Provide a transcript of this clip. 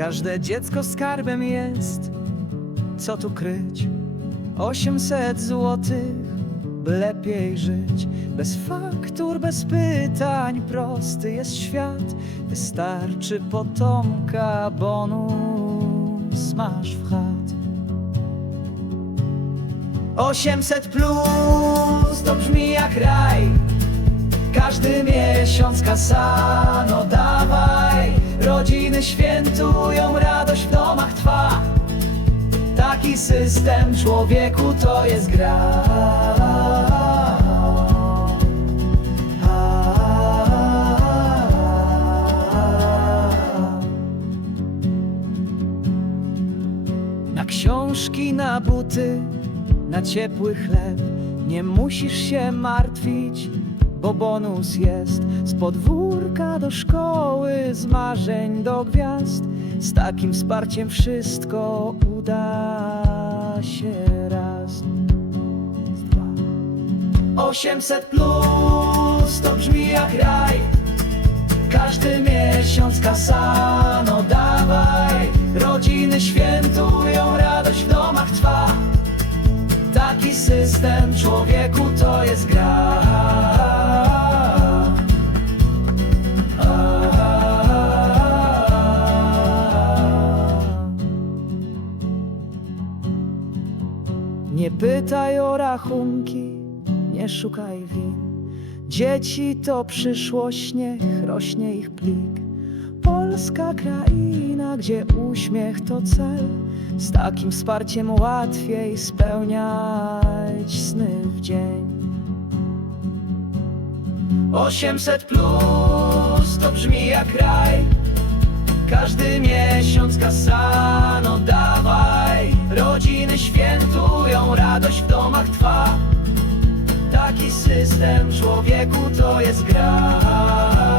Każde dziecko skarbem jest, co tu kryć? 800 złotych, by lepiej żyć. Bez faktur, bez pytań, prosty jest świat. Wystarczy potomka, bonus masz w chat. 800 plus to brzmi jak raj. Każdy miesiąc kasa, no dawaj Rodziny świętują, radość w domach trwa. Taki system człowieku to jest gra. Na książki, na buty, na ciepły chleb. Nie musisz się martwić, bo bonus jest. Z podwórka do szkoły, z marzeń do gwiazd. Z takim wsparciem wszystko uda się raz Dwa. 800 plus to brzmi jak raj. Każdy miesiąc kasa, no dawaj. Rodziny świętują, radość w domach trwa. Taki system człowieku to jest gra Nie pytaj o rachunki, nie szukaj win. Dzieci to przyszłość, niech rośnie ich plik. Polska kraina, gdzie uśmiech to cel. Z takim wsparciem łatwiej spełniać sny w dzień. 800 plus to brzmi jak raj. Każdy miesiąc kasa, no dawaj Rodziny świętują, radość w domach trwa Taki system człowieku to jest gra